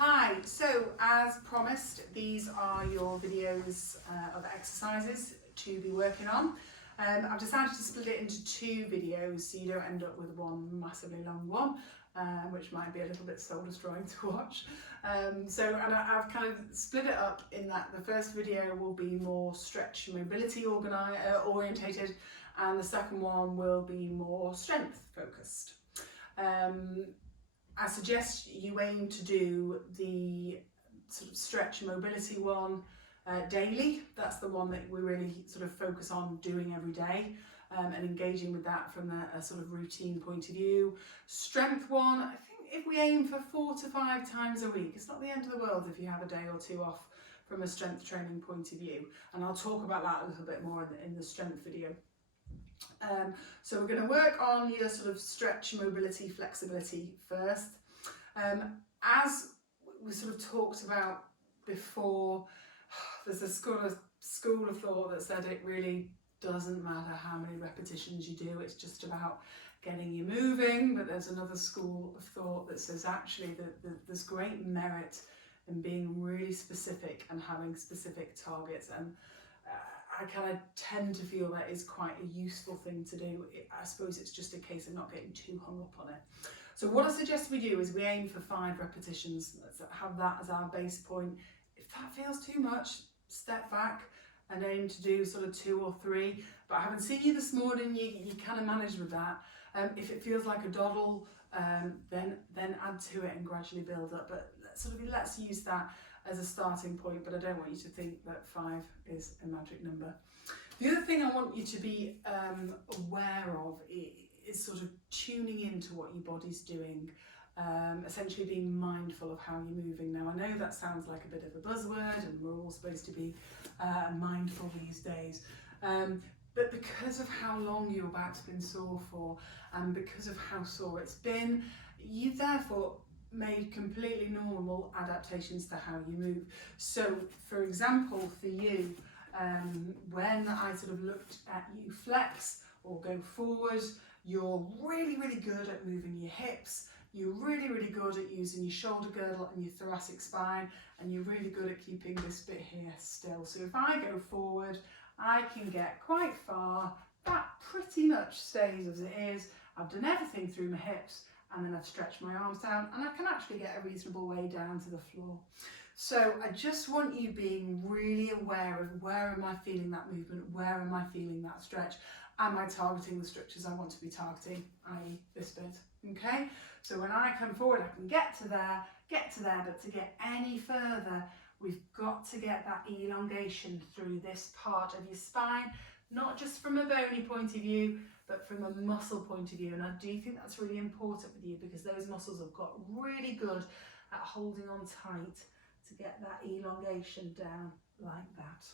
Hi, so as promised, these are your videos of exercises to be working on. I've decided to split it into two videos so you don't end up with one massively long one, which might be a little bit soul destroying to watch. I've kind of split it up in that the first video will be more stretch mobility orientated, and the second one will be more strength focused. I suggest you aim to do the sort of stretch mobility one daily. That's the one that we really sort of focus on doing every day and engaging with that from a sort of routine point of view. Strength one, I think if we aim for 4 to 5 times a week, it's not the end of the world if you have a day or two off from a strength training point of view. And I'll talk about that a little bit more in the strength video. So we're going to work on your sort of stretch, mobility, flexibility first. As we sort of talked about before, there's a school of thought that said it really doesn't matter how many repetitions you do, it's just about getting you moving. But there's another school of thought that says actually that there's great merit in being really specific and having specific targets, and I kind of tend to feel that is quite a useful thing to do. I suppose it's just a case of not getting too hung up on it. So what I suggest we do is we aim for 5 repetitions. Let's have that as our base point. If that feels too much, step back and aim to do sort of 2 or 3. But I haven't seen you this morning, you kind of manage with that. If it feels like a doddle, then add to it and gradually build up. But let's use that as a starting point, but I don't want you to think that 5 is a magic number. The other thing I want you to be aware of is sort of tuning into what your body's doing, essentially being mindful of how you're moving. Now, I know that sounds like a bit of a buzzword and we're all supposed to be mindful these days, but because of how long your back's been sore for and because of how sore it's been, you've therefore made completely normal adaptations to how you move. So for example, for you, when I sort of looked at you flex or go forward, you're really good at moving your hips, you're really good at using your shoulder girdle and your thoracic spine, and you're really good at keeping this bit here still. So if I go forward, I can get quite far, that pretty much stays as it is. I've done everything through my hips, and then I've stretched my arms down, and I can actually get a reasonable way down to the floor. So I just want you being really aware of where am I feeling that movement, where am I feeling that stretch, am I targeting the structures I want to be targeting, i.e. this bit, okay? So when I come forward, I can get to there, but to get any further, we've got to get that elongation through this part of your spine, not just from a bony point of view, but from a muscle point of view. And I do think that's really important with you because those muscles have got really good at holding on tight to get that elongation down like that.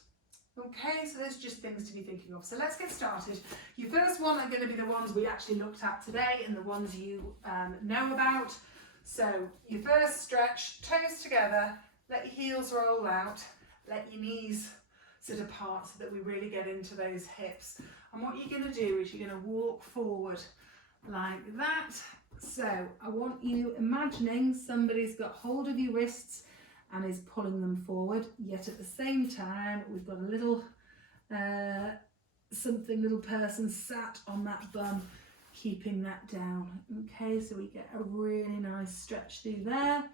Okay, so there's just things to be thinking of. So let's get started. Your first one are going to be the ones we actually looked at today and the ones you know about. So your first stretch, toes together, let your heels roll out, let your knees sit apart so that we really get into those hips. And what you're going to do is you're going to walk forward like that. So I want you imagining somebody's got hold of your wrists and is pulling them forward, yet at the same time we've got a little little person sat on that bum, keeping that down. Okay, so we get a really nice stretch through there.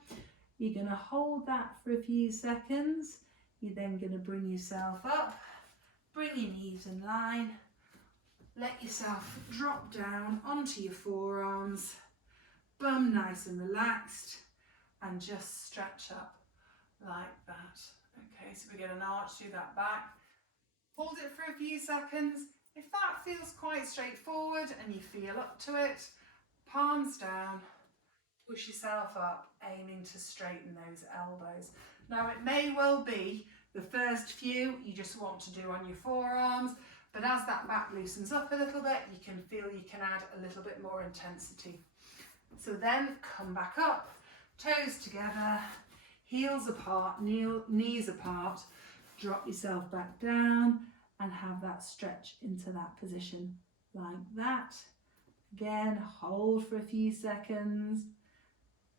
You're going to hold that for a few seconds. You're then going to bring yourself up, bring your knees in line, let yourself drop down onto your forearms, bum nice and relaxed, and just stretch up like that. Okay, so we get an arch through that back. Hold it for a few seconds. If that feels quite straightforward and you feel up to it, palms down, push yourself up, aiming to straighten those elbows. Now it may well be the first few you just want to do on your forearms, but as that back loosens up a little bit, you can feel you can add a little bit more intensity. So then come back up, toes together, heels apart, knees apart, drop yourself back down and have that stretch into that position like that. Again, hold for a few seconds,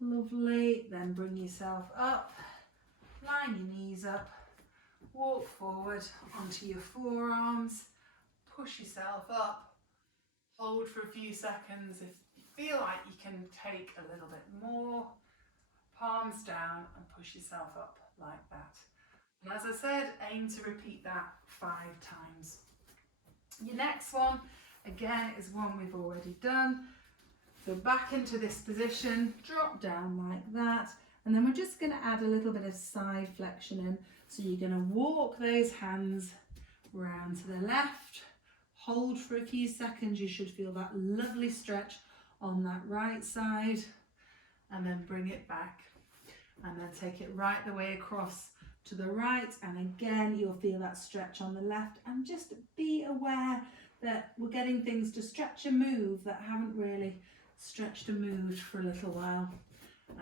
Lovely. Then bring yourself up, line your knees up, walk forward onto your forearms, push yourself up, hold for a few seconds. If you feel like you can take a little bit more, palms down and push yourself up like that. And as I said, aim to repeat that 5 times. Your next one, again, is one we've already done. So back into this position, drop down like that. And then we're just going to add a little bit of side flexion in. So you're going to walk those hands round to the left, hold for a few seconds. You should feel that lovely stretch on that right side, and then bring it back. And then take it right the way across to the right, and again you'll feel that stretch on the left, and just be aware that we're getting things to stretch and move that haven't really stretched and moved for a little while.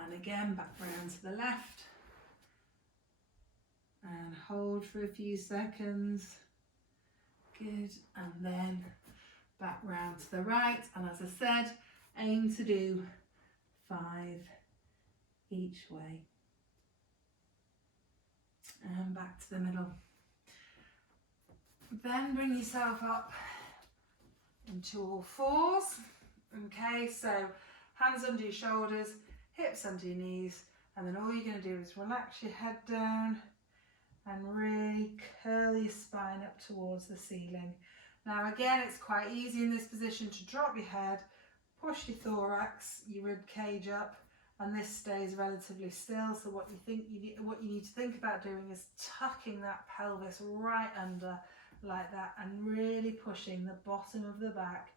And again, back round to the left and hold for a few seconds. Good. And then back round to the right, and as I said, aim to do 5 each way. And back to the middle. Then bring yourself up into all fours. Okay, so hands under your shoulders, hips under your knees, and then all you're going to do is relax your head down and really curl your spine up towards the ceiling. Now again, it's quite easy in this position to drop your head, push your thorax, your rib cage up, and this stays relatively still. So what you need to think about doing is tucking that pelvis right under like that, and really pushing the bottom of the back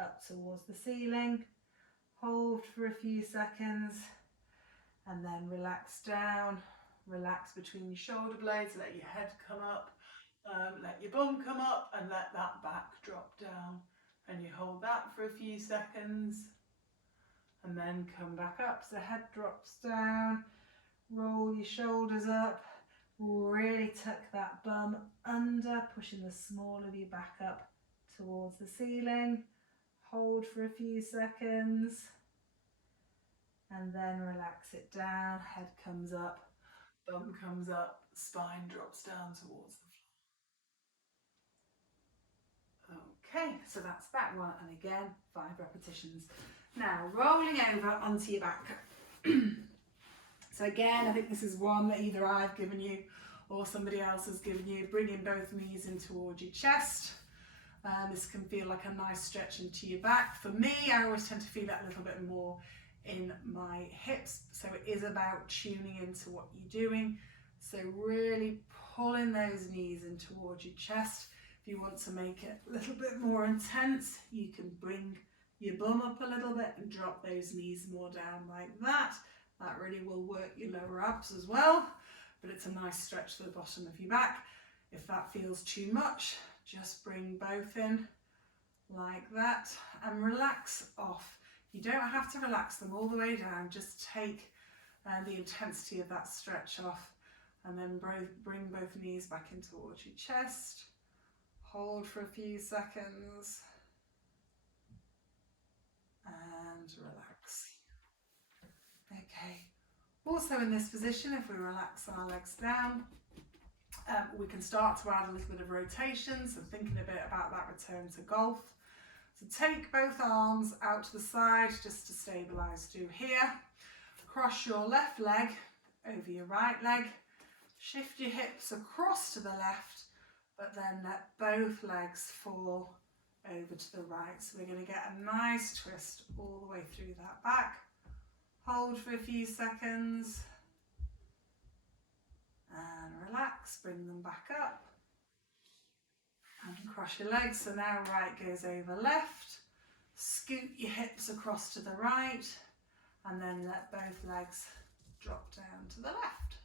up towards the ceiling. Hold for a few seconds, and then relax down, relax between your shoulder blades, let your head come up, let your bum come up, and let that back drop down. And you hold that for a few seconds, and then come back up. So head drops down, roll your shoulders up, really tuck that bum under, pushing the small of your back up towards the ceiling. Hold for a few seconds, and then relax it down. Head comes up, bum comes up, spine drops down towards the floor. Okay, so that's that one, and again, 5 repetitions. Now, rolling over onto your back. So again, I think this is one that either I've given you or somebody else has given you. Bringing both knees in towards your chest. This can feel like a nice stretch into your back. For me, I always tend to feel that a little bit more in my hips. So it is about tuning into what you're doing. So really pulling those knees in towards your chest. If you want to make it a little bit more intense, you can bring your bum up a little bit and drop those knees more down like that. That really will work your lower abs as well, but it's a nice stretch to the bottom of your back. If that feels too much, just bring both in like that and relax off. You don't have to relax them all the way down, just take the intensity of that stretch off, and then bring both knees back in towards your chest. Hold for a few seconds and relax. Okay, also in this position, if we relax our legs down, we can start to add a little bit of rotation, so thinking a bit about that return to golf. So take both arms out to the side just to stabilise. Do here. Cross your left leg over your right leg. Shift your hips across to the left, but then let both legs fall over to the right. So we're going to get a nice twist all the way through that back. Hold for a few seconds and relax, bring them back up and cross your legs. So now right goes over left, scoot your hips across to the right, and then let both legs drop down to the left,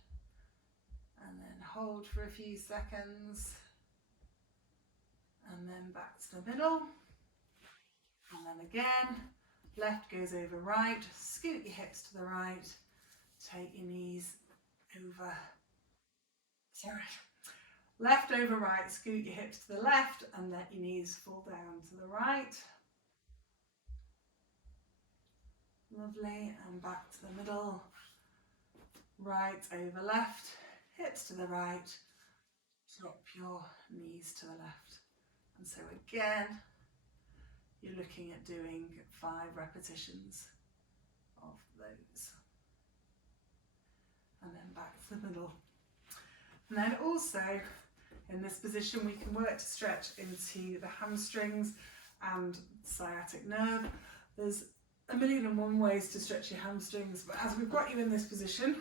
and then hold for a few seconds, and then back to the middle, and then again, left goes over right, scoot your hips to the right, take your knees over, left over right, scoot your hips to the left, and let your knees fall down to the right. Lovely, and back to the middle. Right over left, hips to the right, drop your knees to the left. And so again, you're looking at doing 5 repetitions of those. And then back to the middle. And then also, in this position, we can work to stretch into the hamstrings and sciatic nerve. There's a million and one ways to stretch your hamstrings, but as we've got you in this position,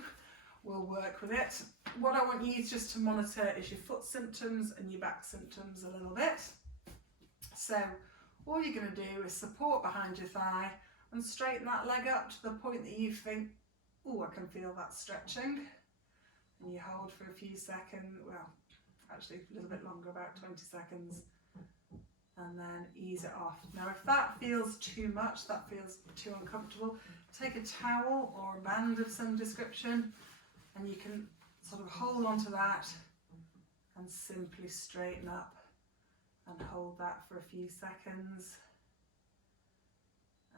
we'll work with it. What I want you just to monitor is your foot symptoms and your back symptoms a little bit. So all you're going to do is support behind your thigh and straighten that leg up to the point that you think, oh, I can feel that stretching. And you hold for a few seconds, well, actually a little bit longer, about 20 seconds. And then ease it off. Now if that feels too much, that feels too uncomfortable, take a towel or a band of some description and you can sort of hold on to that and simply straighten up and hold that for a few seconds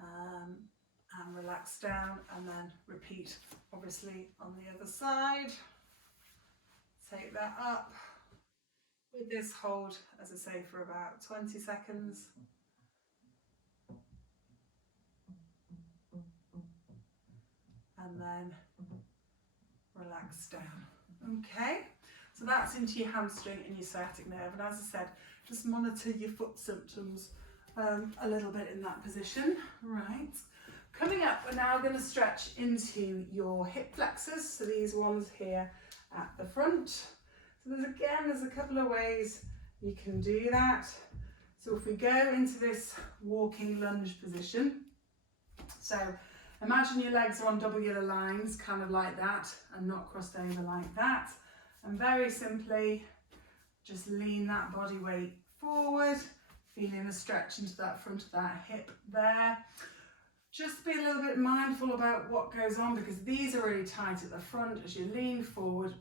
and relax down, and then repeat obviously on the other side. Take that up. With this hold, as I say, for about 20 seconds. And then relax down. Okay, so that's into your hamstring and your sciatic nerve. And as I said, just monitor your foot symptoms a little bit in that position. Right. Coming up, we're now going to stretch into your hip flexors. So these ones here at the front. So there's a couple of ways you can do that. So if we go into this walking lunge position, so imagine your legs are on double yellow lines, kind of like that, and not crossed over like that. And very simply, just lean that body weight forward, feeling a stretch into that front of that hip there. Just be a little bit mindful about what goes on, because these are really tight at the front. As you lean forward,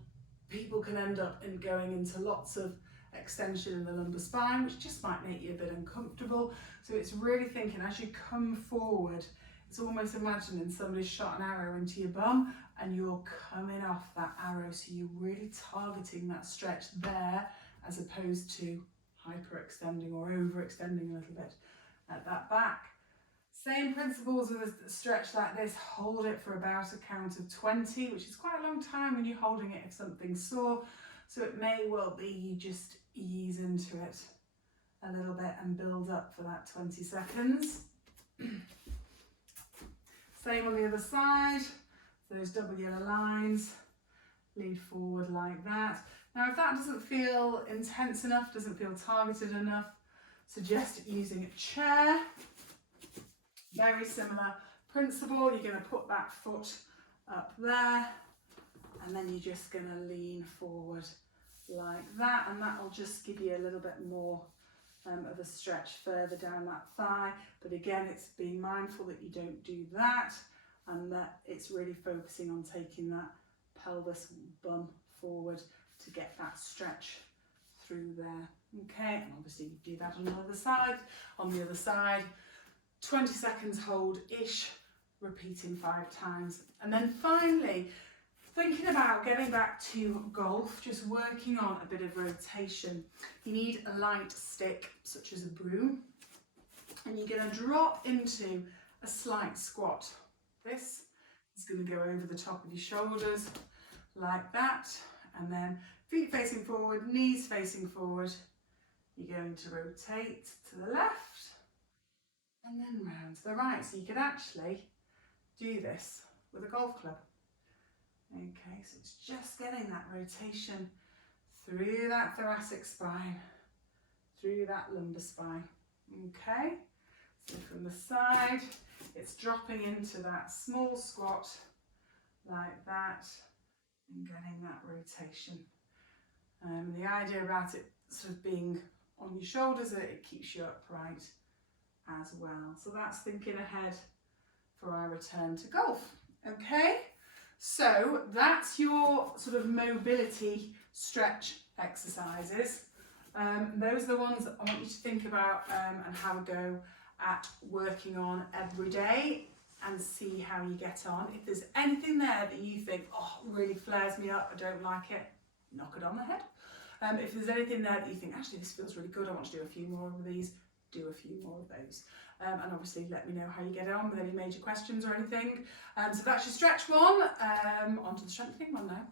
people can end up going into lots of extension in the lumbar spine, which just might make you a bit uncomfortable. So it's really thinking as you come forward, it's almost imagining somebody's shot an arrow into your bum and you're coming off that arrow. So you're really targeting that stretch there, as opposed to hyperextending or overextending a little bit at that back. Same principles with a stretch like this. Hold it for about a count of 20, which is quite a long time when you're holding it if something's sore. So it may well be you just ease into it a little bit and build up for that 20 seconds. Same on the other side. Those double yellow lines. Lead forward like that. Now if that doesn't feel intense enough, doesn't feel targeted enough, suggest using a chair. Very similar principle. You're going to put that foot up there and then you're just going to lean forward like that, and that will just give you a little bit more of a stretch further down that thigh. But again, it's being mindful that you don't do that, and that it's really focusing on taking that pelvis bum forward to get that stretch through there. Okay, and obviously you do that on the other side. On the other side, 20 seconds hold-ish, repeating 5 times. And then finally, thinking about getting back to golf, just working on a bit of rotation. You need a light stick, such as a broom, and you're going to drop into a slight squat. This is going to go over the top of your shoulders, like that, and then feet facing forward, knees facing forward. You're going to rotate to the left, and then round to the right. So you could actually do this with a golf club. Okay, so it's just getting that rotation through that thoracic spine, through that lumbar spine. Okay, so from the side, it's dropping into that small squat like that and getting that rotation. The idea about it sort of being on your shoulders, that it keeps you upright as well. So that's thinking ahead for our return to golf. Okay, so that's your sort of mobility stretch exercises. Those are the ones that I want you to think about and have a go at working on every day. and see how you get on. If there's anything there that you think, oh, really flares me up, I don't like it, knock it on the head. If there's anything there that you think, actually this feels really good, I want to do a few more of these, do a few more of those. And obviously let me know how you get on with any major questions or anything. So that's your stretch one. On to the strengthening one now.